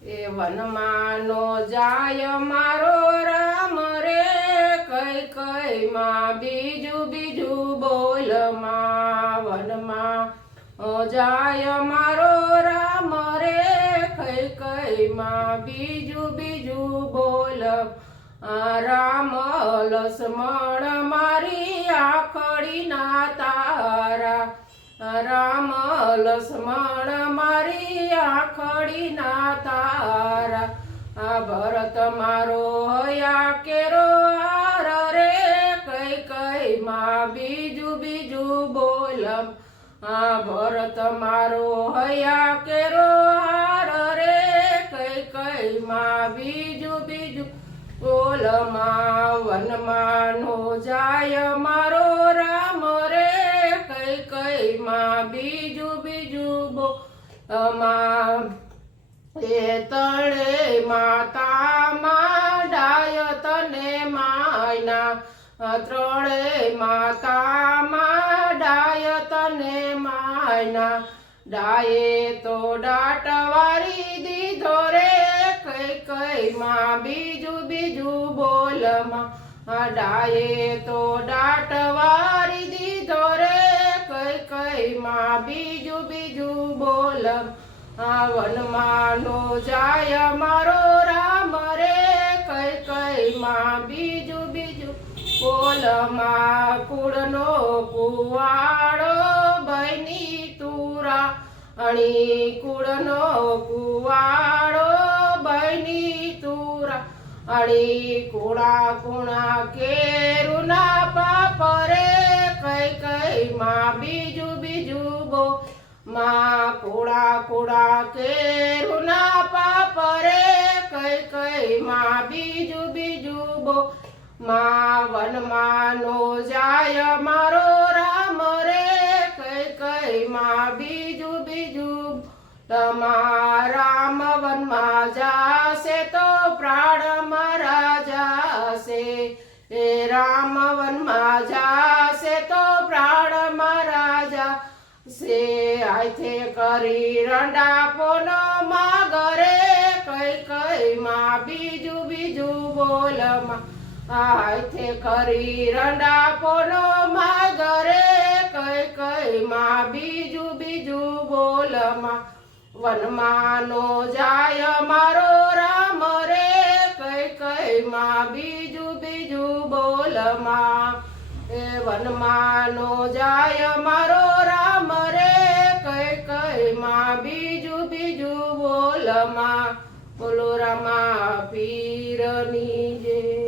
એ વનમાનો જાય મારો રામ રે, કઈ કઈ માં બીજું બીજું બોલમાં. વનમાં જાય મારો રામ રે, કઈ કઈ માં બીજું બીજું બોલ. રામ લક્ષ્મણ મારી આખડી ના તારા, રામ લક્ષ્મણ મારી આખડી ના તારા. ભરત મારો હયા કેરો હાર રે, કઈ કઈ માં બીજું બીજું બોલ. ભરત મારો હયા કેરો હાર રે, કઈ કઈ માં બીજું બીજું બોલમાં. વનમાનો જાય મારો રામ રે, કઈ કઈ માં બીજું બીજું બોલમાં. એ તળે માતામાં ડાય તને માયના, ત્રણે માતામાં ડાય તને માયના. ડાયે તો દાટવારી દીધો રે, કઈ કઈ માં બીજું બીજું બોલમાં. ડાયે તો દાટવારી દીધો રે, કઈ કઈ માં બીજું બીજું બોલમાં. વનમાનો જાય મારો રામ રે, કઈ કઈ માં બીજું બીજું બોલમાં. કુળનો કુવાડો બની તુરા, અણી કુળનો કુવાડો બની તુરા. અણી કુણા કુણા કેરુના પાપ રે, કઈ કઈ માં બીજું બીજું બોલમાં. કુડા કુડા કેરુના પાપ રે, કઈ કઈ માં બીજું બીજું બોલમાં. વનમાનો જાય મારો રામ રે, કઈ કઈ માં બીજું બીજું બોલમાં. રામ વનમાં જાશે તો પ્રાણ મારા જાશે, એ રામ વનમાં જાશે તો પ્રાણ મારા જાશે. આથે કરી રંડાપોનો માગરે, કઈ કઈ માં બીજું બીજું બોલમાં. આથે કરી રંડાપોનો માગરે, કઈ કઈ માં બીજું બીજું બોલમાં. વનમાનો જાય મારો રામ રે, કઈ કઈ માં બીજું બીજું બોલમાં. એ વનમાનો જાય મારો રામ રે, કઈ કઈ માં બીજું બીજું બોલમાં. બોલો રામા પીરની જય.